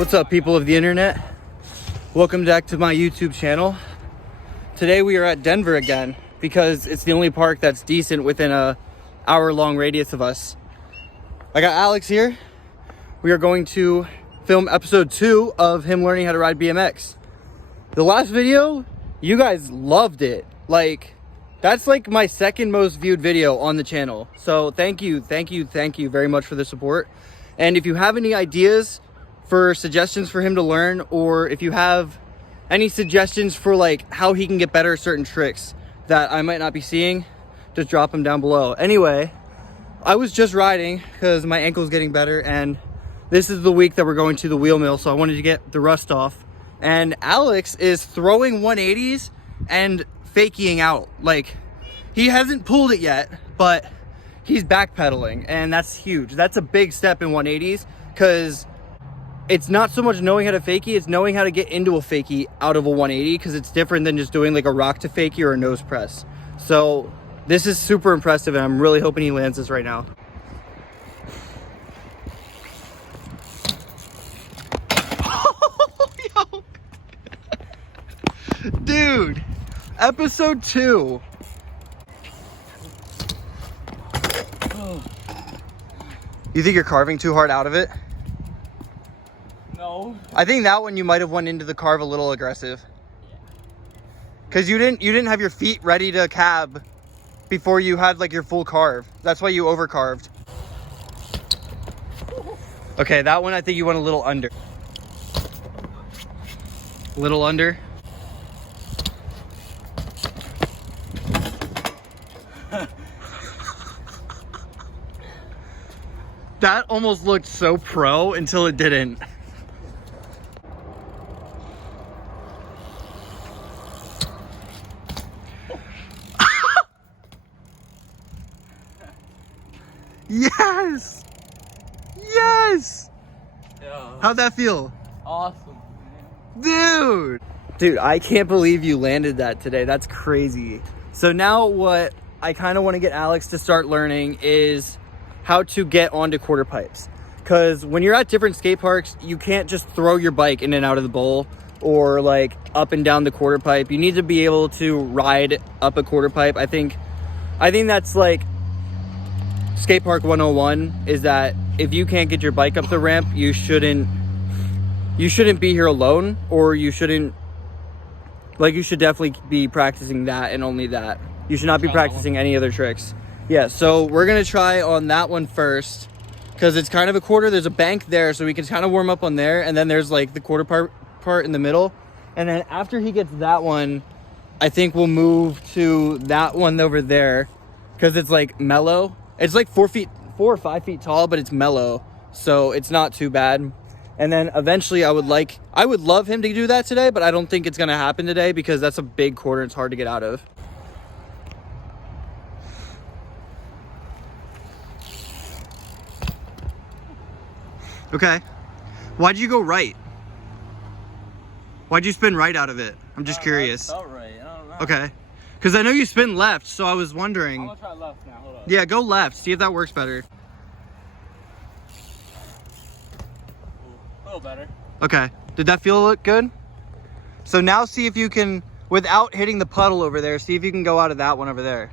What's up, people of the internet? Welcome back to my YouTube channel. Today we are at Denver again because it's the only park that's decent within a hour-long radius of us. I got Alex here. We are going to film episode 2 of him learning how to ride BMX. The last video, you guys loved it. Like, that's like my second most viewed video on the channel. So thank you very much for the support. And if you have any ideas for suggestions for him to learn, or if you have any suggestions for like how he can get better at certain tricks that I might not be seeing, just drop them down below. Anyway, I was just riding because my ankle's getting better, and this is the week that we're going to the wheel mill, so I wanted to get the rust off. And Alex is throwing 180s and faking out. Like, he hasn't pulled it yet, but he's backpedaling, and that's huge. That's a big step in 180s, because it's not so much knowing how to fakie, it's knowing how to get into a fakie out of a 180, because it's different than just doing like a rock to fakie or a nose press. So this is super impressive, and I'm really hoping he lands this right now. Dude, episode 2. You think you're carving too hard out of it? No. I think that one you might have went into the carve a little aggressive. Cause you didn't have your feet ready to cab before you had like your full carve. That's why you over carved. Okay, that one I think you went a little under. Little under. That almost looked so pro until it didn't. Yes! Yes! Yeah. How'd that feel? Awesome. Dude, I can't believe you landed that today. That's crazy. So now what I kind of want to get Alex to start learning is how to get onto quarter pipes. Because when you're at different skate parks, you can't just throw your bike in and out of the bowl or like up and down the quarter pipe. You need to be able to ride up a quarter pipe. I think that's like skate park 101, is that if you can't get your bike up the ramp, you shouldn't be here alone, or you should definitely be practicing that and only that. You should not be practicing any other tricks. Yeah, so we're gonna try on that one first, because it's kind of a quarter. There's a bank there, so we can kind of warm up on there, and then there's like the quarter part in the middle. And then after he gets that one, I think we'll move to that one over there, because it's like mellow. It's like 4 or 5 feet tall, but it's mellow, so it's not too bad. And then eventually I would love him to do that today, but I don't think it's gonna happen today because that's a big quarter. It's hard to get out of. Okay. Why'd you go right? Why'd you spin right out of it? I'm just curious. I felt right. I don't know. Okay. Because I know you spin left, so I was wondering. I'm gonna try left now. Hold on. Yeah, go left. See if that works better. A little better. Okay. Did that look good? So now see if you can, without hitting the puddle over there, see if you can go out of that one over there.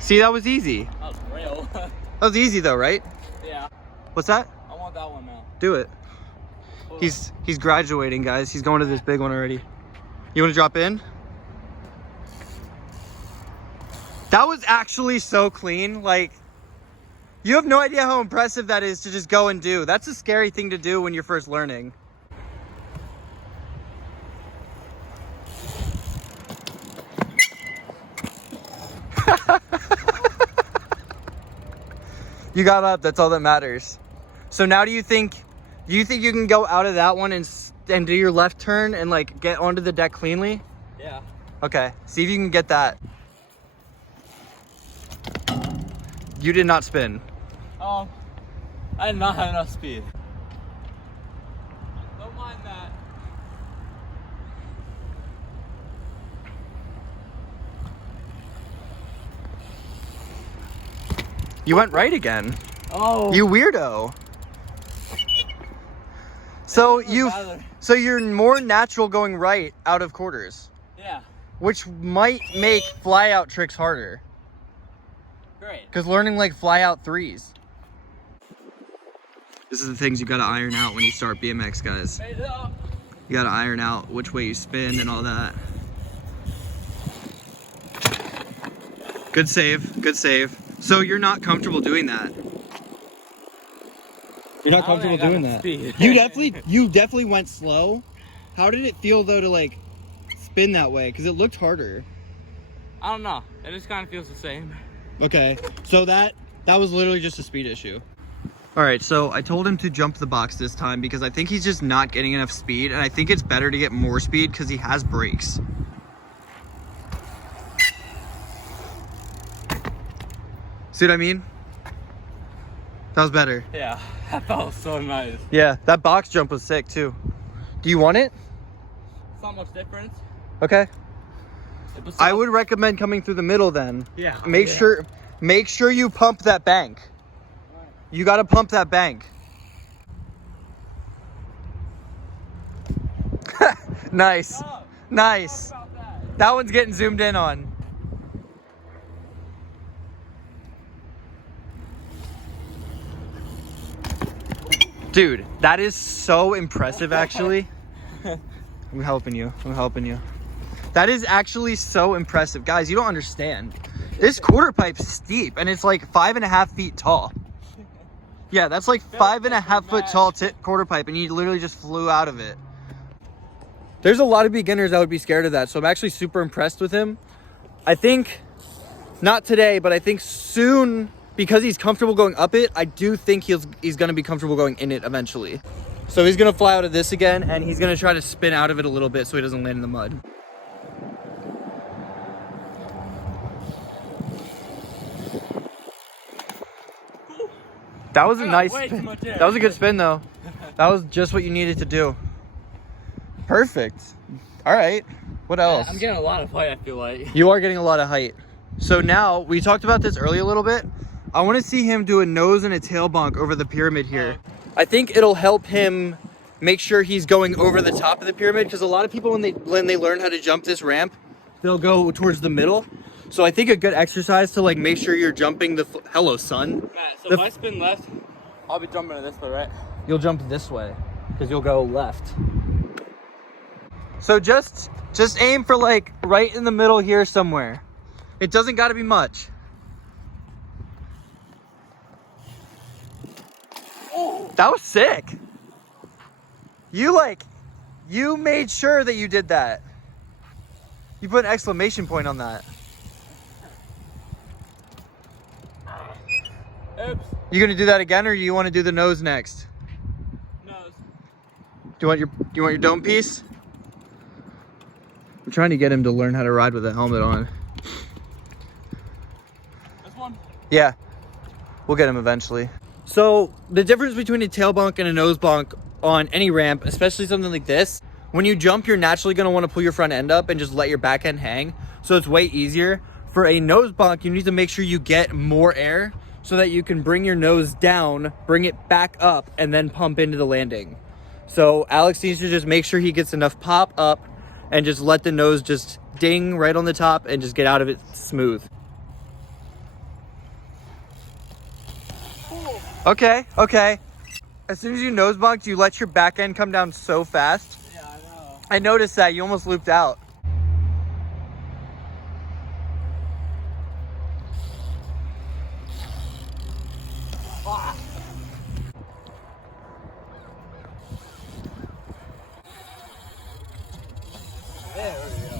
See, that was easy. That was real. That was easy though, right? Yeah. What's that? I want that one now. Do it. He's graduating, guys. He's going to this big one already. You want to drop in? That was actually so clean. Like, you have no idea how impressive that is to just go and do. That's a scary thing to do when you're first learning. You got up, that's all that matters. So now do you think you can go out of that one and do your left turn and like get onto the deck cleanly? Yeah. Okay, see if you can get that. You did not spin. I did not have enough speed. Don't mind that. You went right again. Oh. You weirdo. So you're more natural going right out of quarters, Yeah. which might make fly out tricks harder. Great. Because learning like fly out threes. This is the things you gotta iron out when you start BMX, guys. Made it up. You gotta iron out which way you spin and all that. Good save, good save. So you're not comfortable doing that. You're not I don't comfortable think I got doing enough that. speed. You definitely went slow. How did it feel though to like spin that way? Because it looked harder. I don't know. It just kind of feels the same. Okay, so that was literally just a speed issue. All right, so I told him to jump the box this time because I think he's just not getting enough speed, and I think it's better to get more speed because he has brakes. See what I mean? That was better. Yeah. That felt so nice. Yeah, that box jump was sick too. Do you want it? It's not much difference. Okay. Besides- I would recommend coming through the middle then. Yeah. Make sure you pump that bank. You gotta pump that bank. Nice. Oh, Nice. talk about that. That one's getting zoomed in on. Dude, that is so impressive actually. I'm helping you. That is actually so impressive. Guys, you don't understand. This quarter pipe's steep and it's like 5.5 feet tall. Yeah, that's like 5.5 foot tall quarter pipe and you literally just flew out of it. There's a lot of beginners that would be scared of that, so I'm actually super impressed with him. I think, not today, but I think soon, because he's comfortable going up it, I do think he's gonna be comfortable going in it eventually. So he's gonna fly out of this again, and he's gonna try to spin out of it a little bit so he doesn't land in the mud. That was a nice way too spin. much air. That was a good spin though. That was just what you needed to do. Perfect. All right. What else? I'm getting a lot of height, I feel like. You are getting a lot of height. So now, we talked about this earlier a little bit. I want to see him do a nose and a tail bonk over the pyramid here. I think it'll help him make sure he's going over the top of the pyramid, because a lot of people when they learn how to jump this ramp, they'll go towards the middle. So I think a good exercise to like make sure you're jumping the hello sun. Matt, so if I spin left, I'll be jumping this way, right? You'll jump this way because you'll go left. So just aim for like right in the middle here somewhere. It doesn't got to be much. Oh. That was sick. You made sure that you did that. You put an exclamation point on that. Oops. You gonna do that again, or do you want to do the nose next? Nose. Do you want your dome piece? I'm trying to get him to learn how to ride with a helmet on. This one? Yeah, we'll get him eventually. So the difference between a tail bonk and a nose bonk on any ramp, especially something like this, when you jump, you're naturally gonna want to pull your front end up and just let your back end hang. So it's way easier. For a nose bonk, you need to make sure you get more air so that you can bring your nose down, bring it back up, and then pump into the landing. So Alex needs to just make sure he gets enough pop up and just let the nose just ding right on the top and just get out of it smooth. Okay. As soon as you nose bonked, you let your back end come down so fast. Yeah, I know. I noticed that. You almost looped out.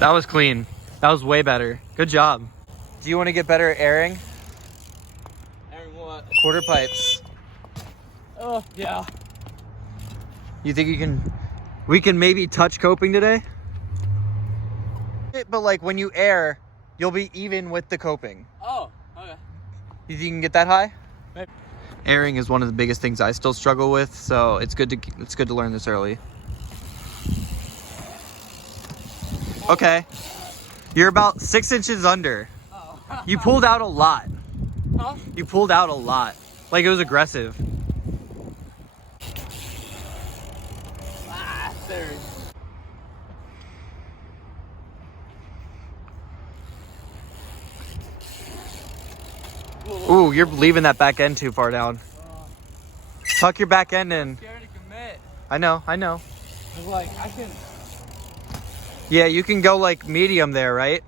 That was clean. That was way better. Good job. Do you want to get better at airing? Airing what? Quarter pipes. Oh, yeah. You think we can maybe touch coping today? But like when you air, you'll be even with the coping. Oh, okay. You think you can get that high? Maybe. Airing is one of the biggest things I still struggle with, so it's good to learn this early. Okay. You're about 6 inches under. Oh. You pulled out a lot. Huh? You pulled out a lot. Like it was aggressive. Bastard. Ooh, you're leaving that back end too far down. Tuck your back end in. I'm scared to commit. I know, I know. It's like, I can... Yeah, you can go like medium there, right?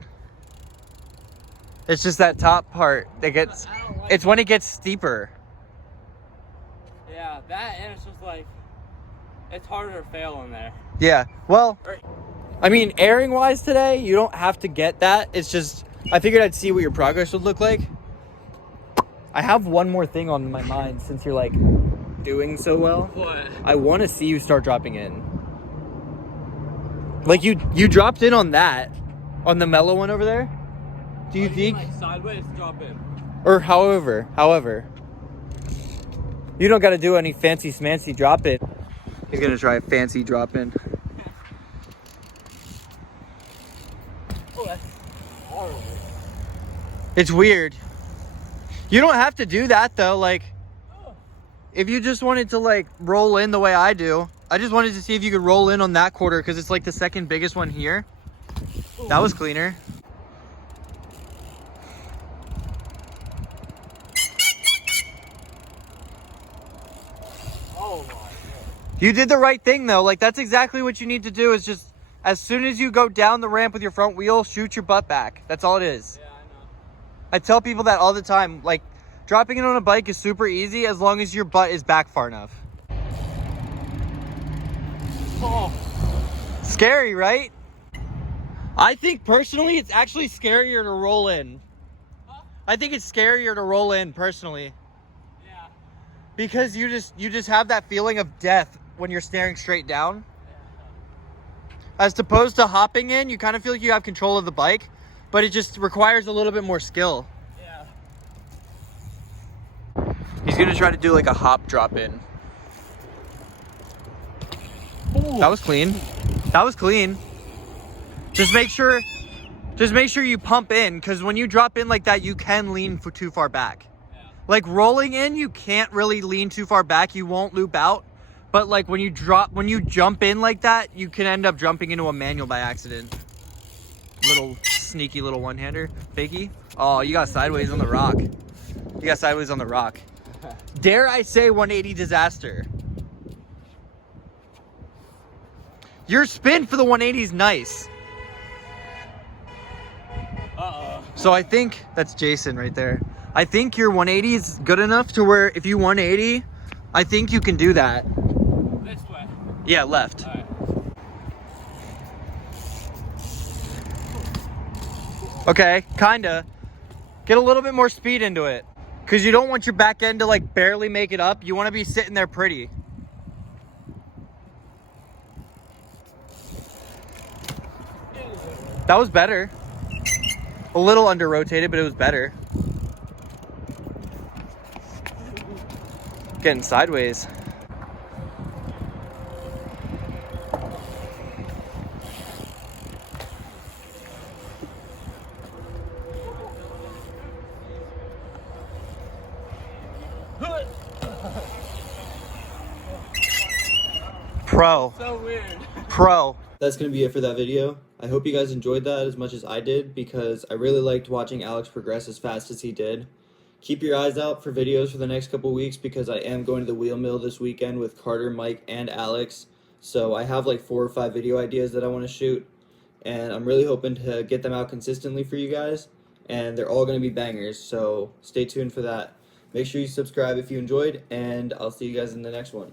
It's just that top part that gets, I don't like it's when it gets steeper. Yeah, that and it's just like, it's harder to fail in there. Yeah, well, Right. I mean, airing wise today, you don't have to get that. It's just, I figured I'd see what your progress would look like. I have one more thing on my mind since you're like doing so well. What? I want to see you start dropping in. Like you dropped in on that, on the mellow one over there. Do you think? Like sideways drop in. Or however. You don't got to do any fancy smancy drop in. He's going to try a fancy drop in. Oh, that's horrible. It's weird. You don't have to do that though. Like, if you just wanted to like roll in the way I do, I just wanted to see if you could roll in on that quarter because it's like the second biggest one here. Ooh. That was cleaner. Oh my god. You did the right thing though. Like that's exactly what you need to do is just as soon as you go down the ramp with your front wheel, shoot your butt back. That's all it is. Yeah, I know. I tell people that all the time. Like dropping it on a bike is super easy as long as your butt is back far enough. Oh. Scary, right? I think personally it's actually scarier to roll in. Huh? I think it's scarier to roll in personally. Yeah. Because you just have that feeling of death when you're staring straight down. As opposed to hopping in, you kind of feel like you have control of the bike, but it just requires a little bit more skill. Yeah. He's gonna try to do like a hop drop in. Ooh. That was clean. That was clean. Just make sure you pump in, because when you drop in like that, you can lean for too far back. Yeah. Like rolling in, you can't really lean too far back. You won't loop out. But like when you jump in like that, you can end up jumping into a manual by accident. Little sneaky little one-hander. Fakey. Oh, you got sideways on the rock. You got sideways on the rock. Dare I say 180 disaster. Your spin for the 180 is nice. Uh-oh. So I think that's Jason right there. I think your 180 is good enough to where if you 180, I think you can do that. This way. Yeah, left. All right. Okay, kinda. Get a little bit more speed into it. Cause you don't want your back end to like barely make it up. You want to be sitting there pretty. That was better. A little under rotated, but it was better. Getting sideways. Pro. So weird. Pro. That's going to be it for that video. I hope you guys enjoyed that as much as I did because I really liked watching Alex progress as fast as he did. Keep your eyes out for videos for the next couple weeks because I am going to the wheel mill this weekend with Carter, Mike, and Alex. So I have like 4 or 5 video ideas that I want to shoot and I'm really hoping to get them out consistently for you guys and they're all going to be bangers. So stay tuned for that. Make sure you subscribe if you enjoyed and I'll see you guys in the next one.